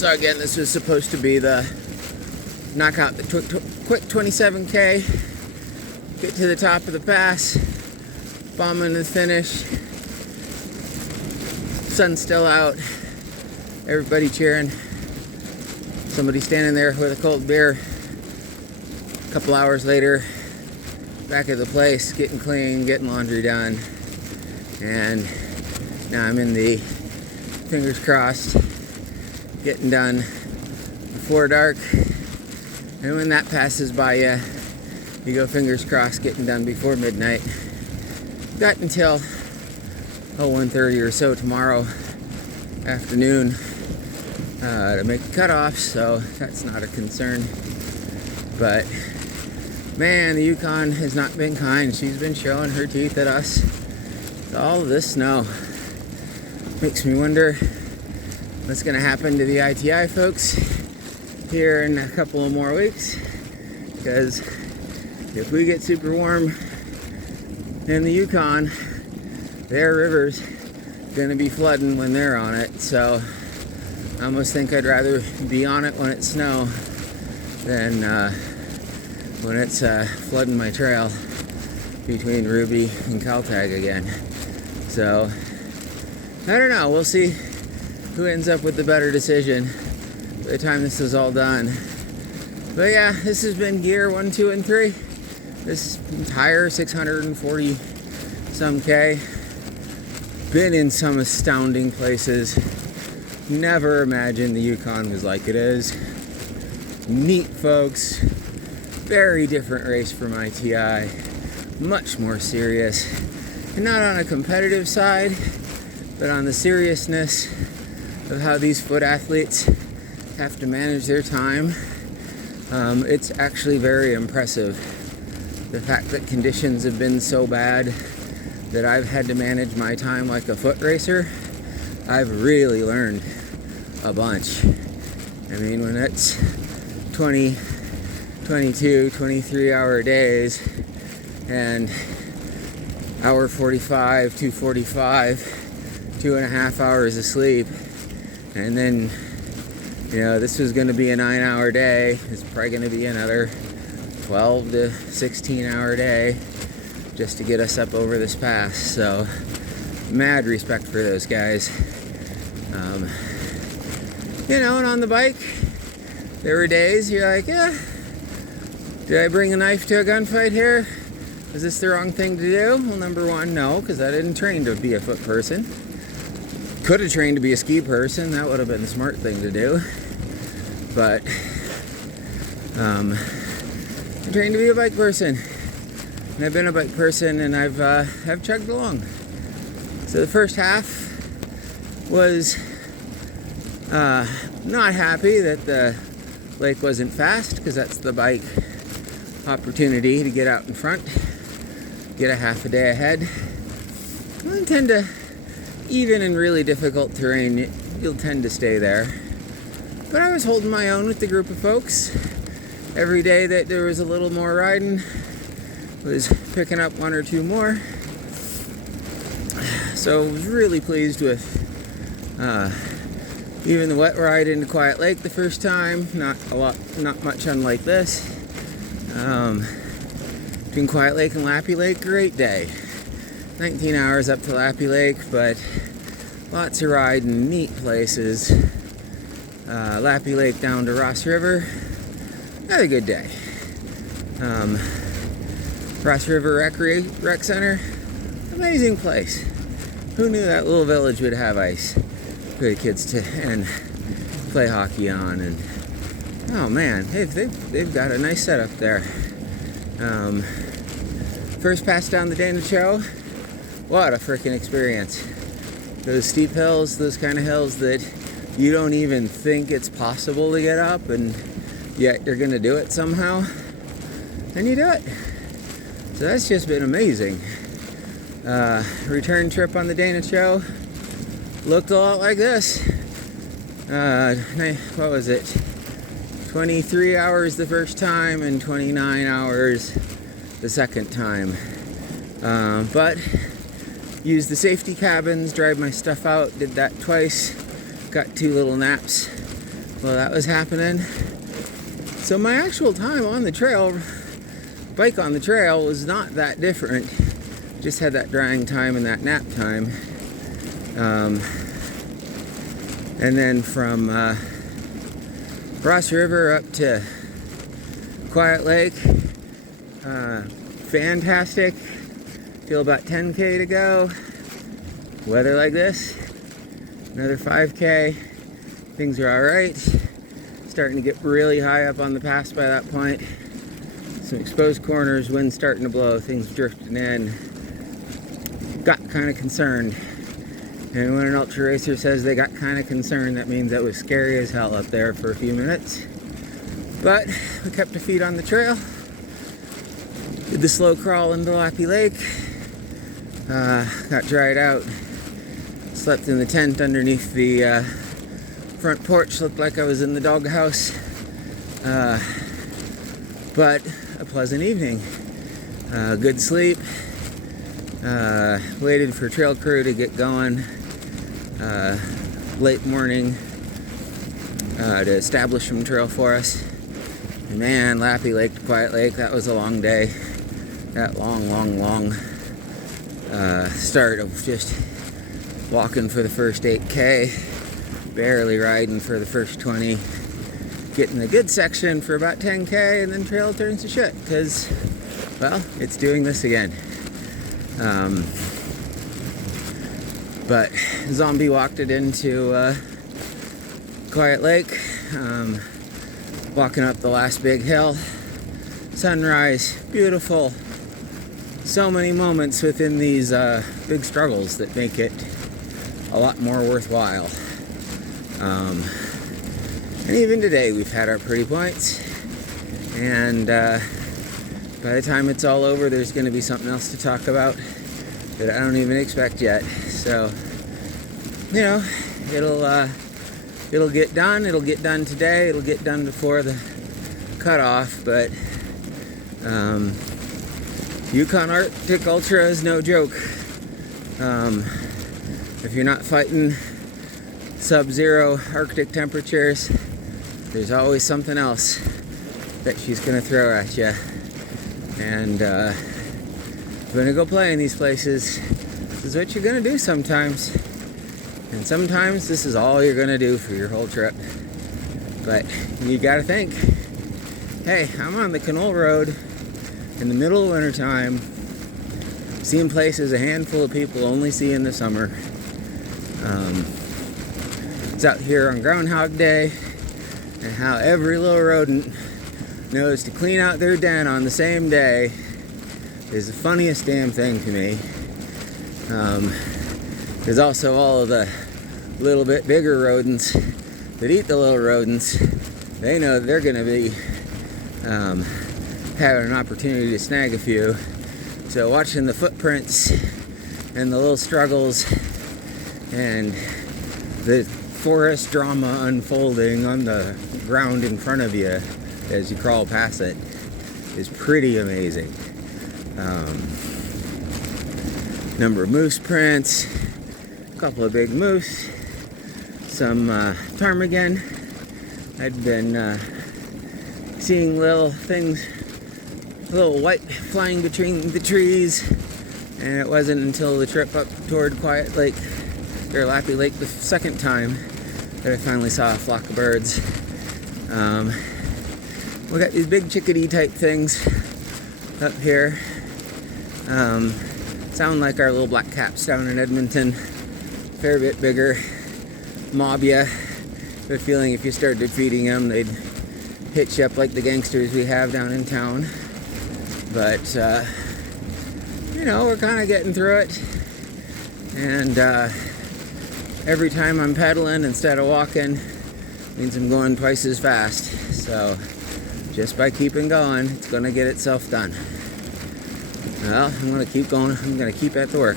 So again, this was supposed to be the knockout, the quick 27K, get to the top of the pass, bombing the finish, sun's still out, everybody cheering, somebody standing there with a cold beer. A couple hours later, back at the place, getting clean, getting laundry done, and now I'm in the fingers crossed, getting done before dark. And when that passes by you, you go fingers crossed, getting done before midnight. Got until 1:30 or so tomorrow afternoon to make the cutoff, so that's not a concern. But man, the Yukon has not been kind. She's been showing her teeth at us. All of this snow makes me wonder what's going to happen to the ITI folks here in a couple of more weeks, because if we get super warm in the Yukon, their river's going to be flooding when they're on it. So I almost think I'd rather be on it when it's snow than when it's flooding my trail between Ruby and Caltag again. So I don't know, we'll see who ends up with the better decision by the time this is all done. But yeah, this has been gear 1, 2, and 3. This entire 640 some K. Been in some astounding places. Never imagined the Yukon was like it is. Neat folks. Very different race from ITI. Much more serious. And not on a competitive side, but on the seriousness of how these foot athletes have to manage their time. It's actually very impressive. The fact that conditions have been so bad that I've had to manage my time like a foot racer, I've really learned a bunch. I mean, when it's 20, 22, 23 hour days and hour 45, 2:45, 2.5 hours of sleep, and then, you know, this was going to be a 9-hour day. It's probably going to be another 12 to 16 hour day just to get us up over this pass. So mad respect for those guys. You know, and on the bike, there were days you're like, yeah, did I bring a knife to a gunfight here? Is this the wrong thing to do? Well, number one, no, because I didn't train to be a foot person. Could have trained to be a ski person. That would have been the smart thing to do. But I trained to be a bike person. And I've been a bike person, and I've chugged along. So the first half was not happy that the lake wasn't fast, because that's the bike opportunity to get out in front, get a half a day ahead. I tend to, even in really difficult terrain, you'll tend to stay there. But I was holding my own with the group of folks. Every day that there was a little more riding, was picking up 1 or 2 more. So I was really pleased with even the wet ride into Quiet Lake the first time. Not much unlike this. Between Quiet Lake and Lappy Lake, great day. 19 hours up to Lappy Lake, but lots of riding, neat places. Lappy Lake down to Ross River, another good day. Ross River Rec Center, amazing place. Who knew that little village would have ice for the kids to and play hockey on? And oh man, they've got a nice setup there. First pass down the Dana Chow, what a freaking experience. Those steep hills, those kind of hills that you don't even think it's possible to get up, and yet you're gonna do it somehow, and you do it. So that's just been amazing. Return trip on the Dana Chow looked a lot like this. What was it? 23 hours the first time and 29 hours the second time. But used the safety cabins, drive my stuff out, did that twice, got 2 little naps Well, that was happening. So my actual time on the trail, bike on the trail, was not that different. Just had that drying time and that nap time. And then from Ross River up to Quiet Lake, fantastic. Feel about 10K to go. Weather like this, another 5K. Things are all right. Starting to get really high up on the pass by that point. Some exposed corners, wind starting to blow, things drifting in. Got kind of concerned. And when an ultra racer says they got kind of concerned, that means that was scary as hell up there for a few minutes. But we kept our feet on the trail. Did the slow crawl into Lappy Lake. Got dried out. Slept in the tent underneath the front porch. Looked like I was in the doghouse. But a pleasant evening. Good sleep. Waited for trail crew to get going. Late morning to establish some trail for us. And man, Lappy Lake to Quiet Lake, that was a long day. That long start of just walking for the first 8K, barely riding for the first 20, getting the good section for about 10K, and then trail turns to shit, because, well, it's doing this again. But zombie walked it into Quiet Lake, walking up the last big hill. Sunrise, beautiful. So many moments within these big struggles that make it a lot more worthwhile. And even today we've had our pretty points, and by the time it's all over, there's going to be something else to talk about that I don't even expect yet. So, you know, it'll get done. It'll get done today. It'll get done before the cutoff. But Yukon Arctic Ultra is no joke. If you're not fighting sub-zero Arctic temperatures, there's always something else that she's gonna throw at you. And if you're gonna go play in these places, this is what you're gonna do sometimes. And sometimes this is all you're gonna do for your whole trip. But you gotta think, hey, I'm on the Canal Road in the middle of wintertime, seeing places a handful of people only see in the summer. It's out here on Groundhog Day, and how every little rodent knows to clean out their den on the same day is the funniest damn thing to me. There's also all of the little bit bigger rodents that eat the little rodents. They know they're going to be having an opportunity to snag a few. So watching the footprints and the little struggles and the forest drama unfolding on the ground in front of you as you crawl past it is pretty amazing. Number of moose prints, a couple of big moose, some ptarmigan. I'd been seeing little things, little white flying between the trees, and it wasn't until the trip up toward Quiet Lake, or Lappy Lake the second time, that I finally saw a flock of birds. We got these big chickadee type things up here. Sound like our little black caps down in Edmonton. Fair bit bigger. Mob ya. Good feeling if you started feeding them, they'd hit you up like the gangsters we have down in town. But, you know, we're kind of getting through it. And every time I'm pedaling instead of walking, means I'm going twice as fast. So just by keeping going, it's going to get itself done. Well, I'm going to keep going. I'm going to keep at the work.